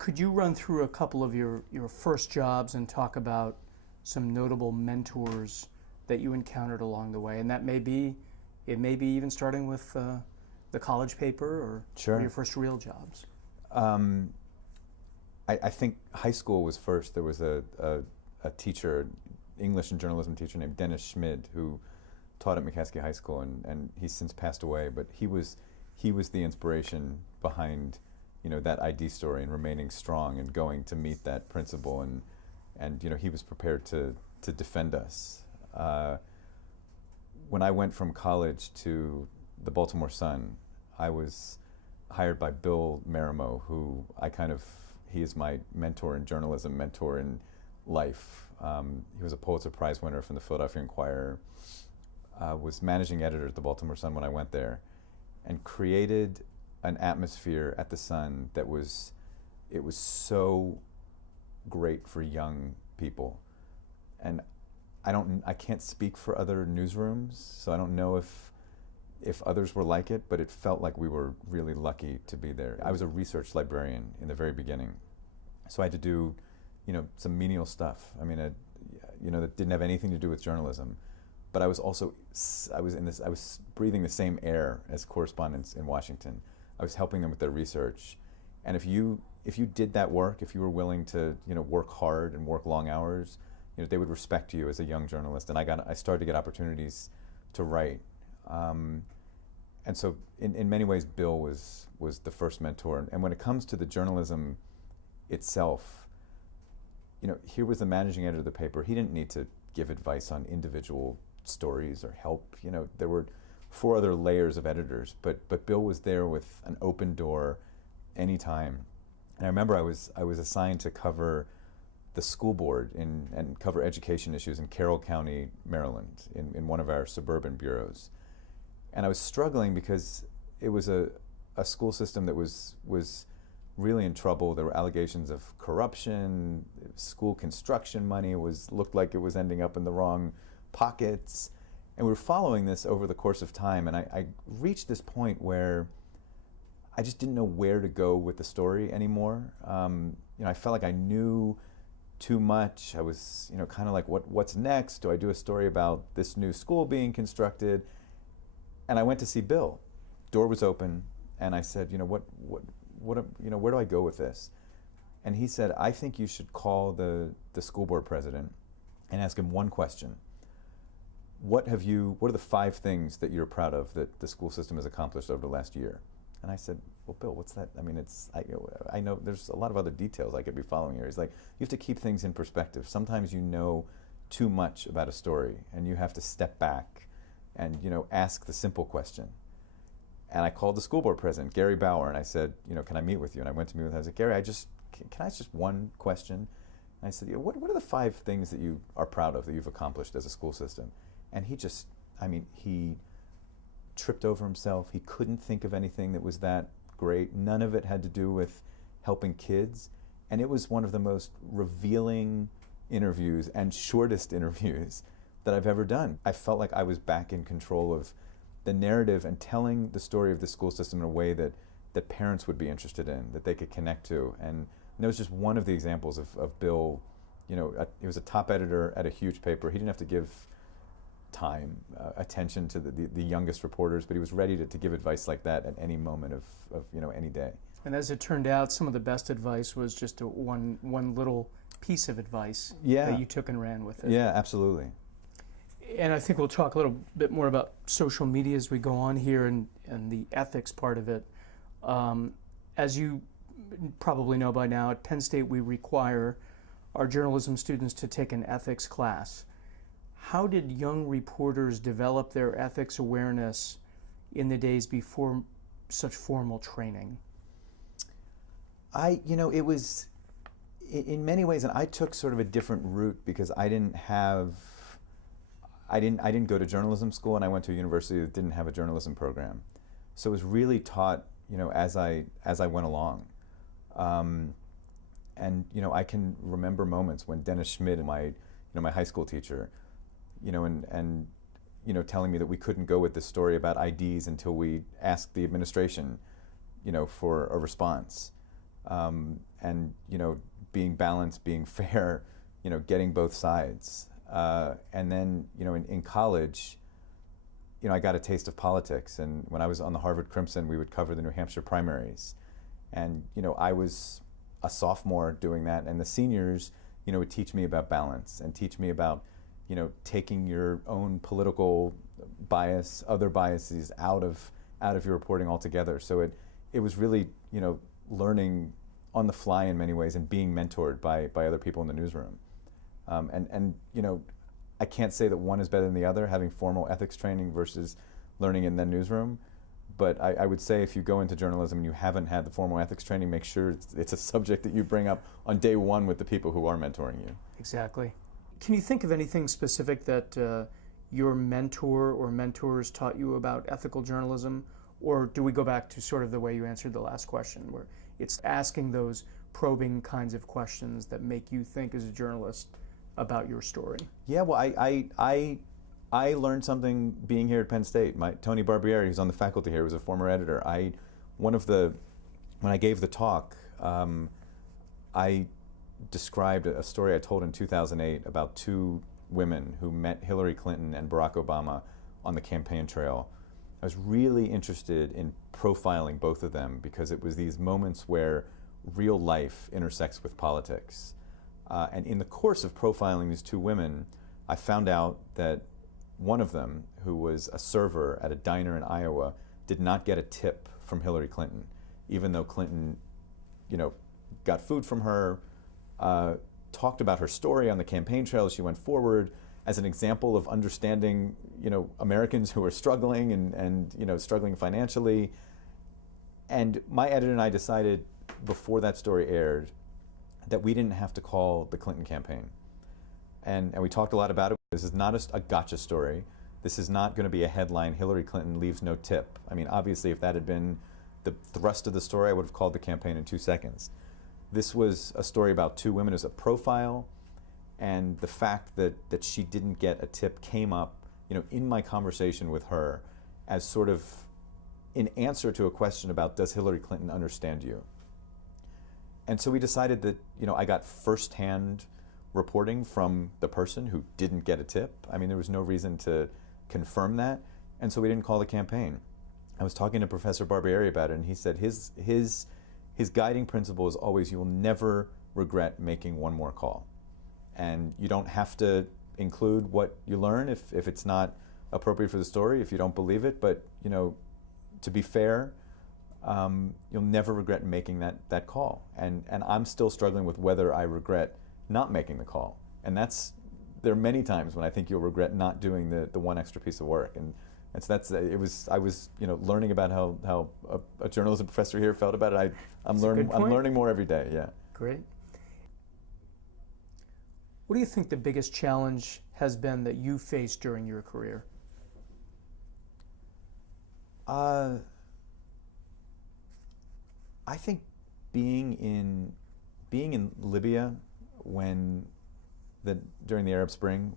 Could you run through a couple of your first jobs and talk about some notable mentors that you encountered along the way? And it may be even starting with the college paper or your first real jobs. I think high school was first. There was a teacher, English and journalism teacher named Dennis Schmid, who taught at McCaskey High School, and he's since passed away. But he was the inspiration behind that ID story and remaining strong and going to meet that principal, and he was prepared to defend us. When I went from college to the Baltimore Sun, I was hired by Bill Marimo, who he is my mentor in journalism, mentor in life. He was a Pulitzer Prize winner from the Philadelphia Inquirer, was managing editor at the Baltimore Sun when I went there, and created an atmosphere at the Sun that was so great for young people. And I can't speak for other newsrooms, so I don't know if others were like it, but it felt like we were really lucky to be there. I was a research librarian in the very beginning, so I had to do, some menial stuff. I mean, that didn't have anything to do with journalism, but I was breathing the same air as correspondents in Washington. I was helping them with their research, and if you did that work, if you were willing to, work hard and work long hours, they would respect you as a young journalist. And I started to get opportunities to write. And so in many ways, Bill was the first mentor. And when it comes to the journalism itself, here was the managing editor of the paper. He didn't need to give advice on individual stories or help. There were 4 other layers of editors, but Bill was there with an open door anytime. And I remember I was assigned to cover the school board and cover education issues in Carroll County, Maryland, in one of our suburban bureaus. And I was struggling because it was a school system that was really in trouble. There were allegations of corruption, school construction money looked like it was ending up in the wrong pockets. And we were following this over the course of time, and I reached this point where I just didn't know where to go with the story anymore. I felt like I knew too much. I was, kind of like, what's next? Do I do a story about this new school being constructed? And I went to see Bill. Door was open, and I said, where do I go with this? And he said, I think you should call the school board president and ask him one question. What are the 5 things that you're proud of that the school system has accomplished over the last year? And I said, well, Bill, what's that? I mean, I know there's a lot of other details I could be following here. He's like, you have to keep things in perspective. Sometimes you know too much about a story, and you have to step back and, ask the simple question. And I called the school board president, Gary Bauer, and I said, can I meet with you? And I went to meet with him. I said, Gary, can I ask just one question? And I said, what are the 5 things that you are proud of that you've accomplished as a school system? And he tripped over himself. He couldn't think of anything that was that great. None of it had to do with helping kids. And it was one of the most revealing interviews and shortest interviews that I've ever done. I felt like I was back in control of the narrative and telling the story of the school system in a way that parents would be interested in, that they could connect to. And that was just one of the examples of Bill. He was a top editor at a huge paper. He didn't have to give time, attention to the youngest reporters, but he was ready to give advice like that at any moment of any day. And as it turned out, some of the best advice was just one little piece of advice that you took and ran with it. Yeah, absolutely. And I think we'll talk a little bit more about social media as we go on here and the ethics part of it. As you probably know by now, at Penn State we require our journalism students to take an ethics class. How did young reporters develop their ethics awareness in the days before such formal training? It was in many ways, and I took sort of a different route because I didn't go to journalism school, and I went to a university that didn't have a journalism program. So it was really taught, as I went along. And I can remember moments when Dennis Schmid, my high school teacher, and telling me that we couldn't go with this story about IDs until we asked the administration, for a response. and being balanced, being fair, getting both sides. And then in college, I got a taste of politics. And when I was on the Harvard Crimson, we would cover the New Hampshire primaries. And I was a sophomore doing that, and the seniors would teach me about balance and teach me about taking your own political bias, other biases out of your reporting altogether. So it was really learning on the fly in many ways and being mentored by other people in the newsroom. And I can't say that one is better than the other, having formal ethics training versus learning in the newsroom. But I would say if you go into journalism and you haven't had the formal ethics training, make sure it's a subject that you bring up on day one with the people who are mentoring you. Exactly. Can you think of anything specific that your mentor or mentors taught you about ethical journalism? Or do we go back to sort of the way you answered the last question, where it's asking those probing kinds of questions that make you think as a journalist about your story? Yeah, well, I learned something being here at Penn State. Tony Barbieri, who's on the faculty here, was a former editor. When I gave the talk, I described a story I told in 2008 about two women who met Hillary Clinton and Barack Obama on the campaign trail. I was really interested in profiling both of them because it was these moments where real life intersects with politics. And in the course of profiling these two women, I found out that one of them, who was a server at a diner in Iowa, did not get a tip from Hillary Clinton, even though Clinton, got food from her, talked about her story on the campaign trail as she went forward as an example of understanding, Americans who are struggling and struggling financially. And my editor and I decided before that story aired that we didn't have to call the Clinton campaign. And we talked a lot about it. This is not a gotcha story. This is not going to be a headline, Hillary Clinton leaves no tip. I mean, obviously, if that had been the thrust of the story, I would have called the campaign in 2 seconds. This was a story about two women as a profile, and the fact that she didn't get a tip came up, in my conversation with her as sort of in answer to a question about, does Hillary Clinton understand you? And so we decided that, I got firsthand reporting from the person who didn't get a tip. I mean, there was no reason to confirm that, and so we didn't call the campaign. I was talking to Professor Barbieri about it, and he said his guiding principle is always, you will never regret making one more call. And you don't have to include what you learn if it's not appropriate for the story, if you don't believe it, but to be fair, you'll never regret making that call. And I'm still struggling with whether I regret not making the call. And there are many times when I think you'll regret not doing the one extra piece of work. And so I was learning about how a journalism professor here felt about it. I'm learning more every day. Yeah. Great. What do you think the biggest challenge has been that you faced during your career? I think being in Libya during the Arab Spring,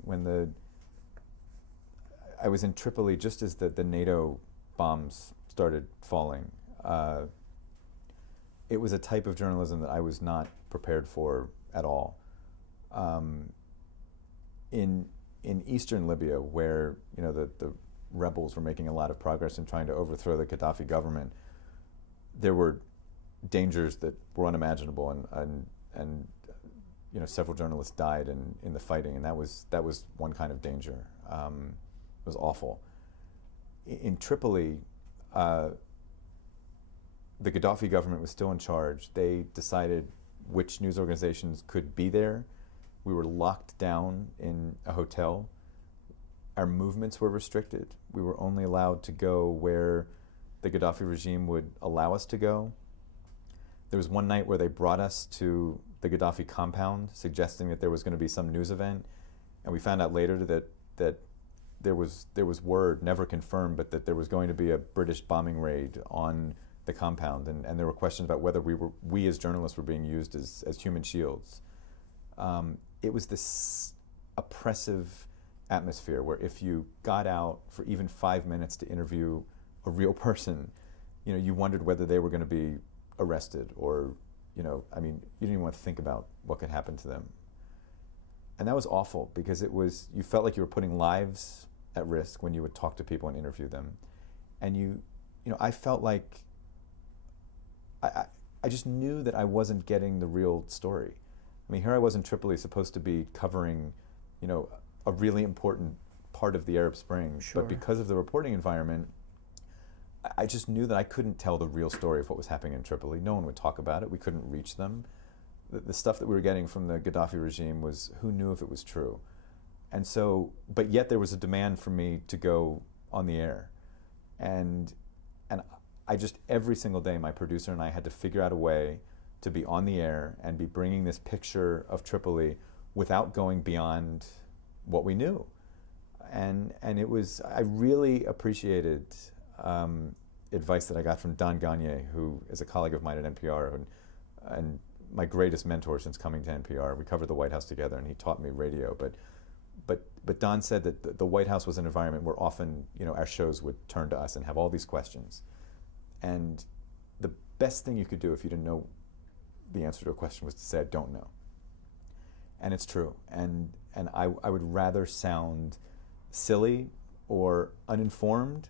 I was in Tripoli just as the NATO bombs started falling. It was a type of journalism that I was not prepared for at all. In eastern Libya, where the rebels were making a lot of progress in trying to overthrow the Gaddafi government, there were dangers that were unimaginable, and several journalists died in the fighting, and that was one kind of danger. It was awful. In Tripoli, the Gaddafi government was still in charge. They decided which news organizations could be there. We were locked down in a hotel. Our movements were restricted. We were only allowed to go where the Gaddafi regime would allow us to go. There was one night where they brought us to the Gaddafi compound, suggesting that there was going to be some news event, and we found out later that there was word, never confirmed, but that there was going to be a British bombing raid on the compound, and there were questions about whether we as journalists were being used as human shields. It was this oppressive atmosphere where if you got out for even 5 minutes to interview a real person, you wondered whether they were going to be arrested or I mean, you didn't even want to think about what could happen to them. And that was awful because you felt like you were putting lives at risk when you would talk to people and interview them. And I felt like I just knew that I wasn't getting the real story. I mean, here I was in Tripoli, supposed to be covering, a really important part of the Arab Spring. Sure. But because of the reporting environment, I just knew that I couldn't tell the real story of what was happening in Tripoli. No one would talk about it. We couldn't reach them. The stuff that we were getting from the Gaddafi regime was, who knew if it was true? And so, but yet there was a demand for me to go on the air. And I just, every single day, my producer and I had to figure out a way to be on the air and be bringing this picture of Tripoli without going beyond what we knew. And it was, I really appreciated advice that I got from Don Gagne, who is a colleague of mine at NPR and my greatest mentor since coming to NPR. We covered the White House together, and he taught me radio. But Don said that the White House was an environment where often, our shows would turn to us and have all these questions. And the best thing you could do if you didn't know the answer to a question was to say, I don't know. And it's true. And I would rather sound silly or uninformed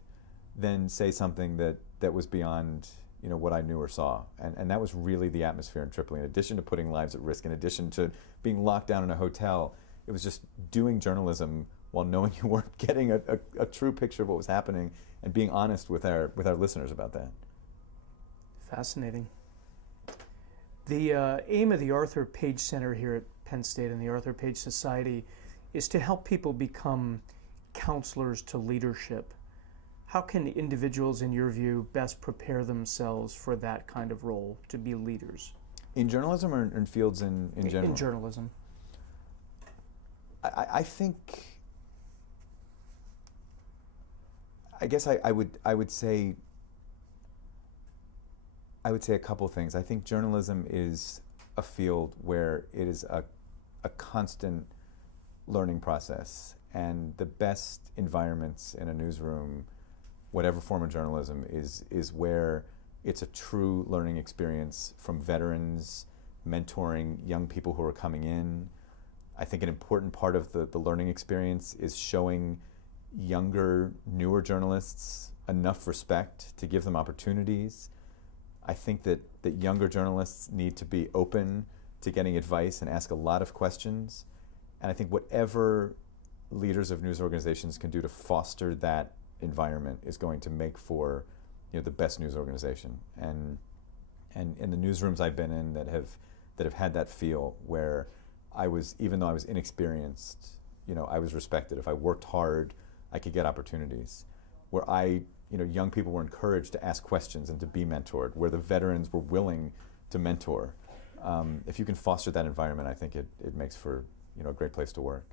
than say something that was beyond what I knew or saw. And that was really the atmosphere in Tripoli. In addition to putting lives at risk, in addition to being locked down in a hotel, it was just doing journalism while knowing you weren't getting a true picture of what was happening and being honest with our listeners about that. Fascinating. The aim of the Arthur Page Center here at Penn State and the Arthur Page Society is to help people become counselors to leadership. How can individuals, in your view, best prepare themselves for that kind of role, to be leaders? In journalism or in fields in general? In journalism. I think, I guess I would say a couple of things. I think journalism is a field where it is a constant learning process, and the best environments in a newsroom, whatever form of journalism, is where it's a true learning experience from veterans, mentoring young people who are coming in. I think an important part of the learning experience is showing younger, newer journalists enough respect to give them opportunities. I think that younger journalists need to be open to getting advice and ask a lot of questions. And I think whatever leaders of news organizations can do to foster that environment is going to make for the best news organization. And in the newsrooms I've been in that have had that feel, where even though I was inexperienced, I was respected. If I worked hard, I could get opportunities. Where young people were encouraged to ask questions and to be mentored, where the veterans were willing to mentor. If you can foster that environment, I think it makes for a great place to work.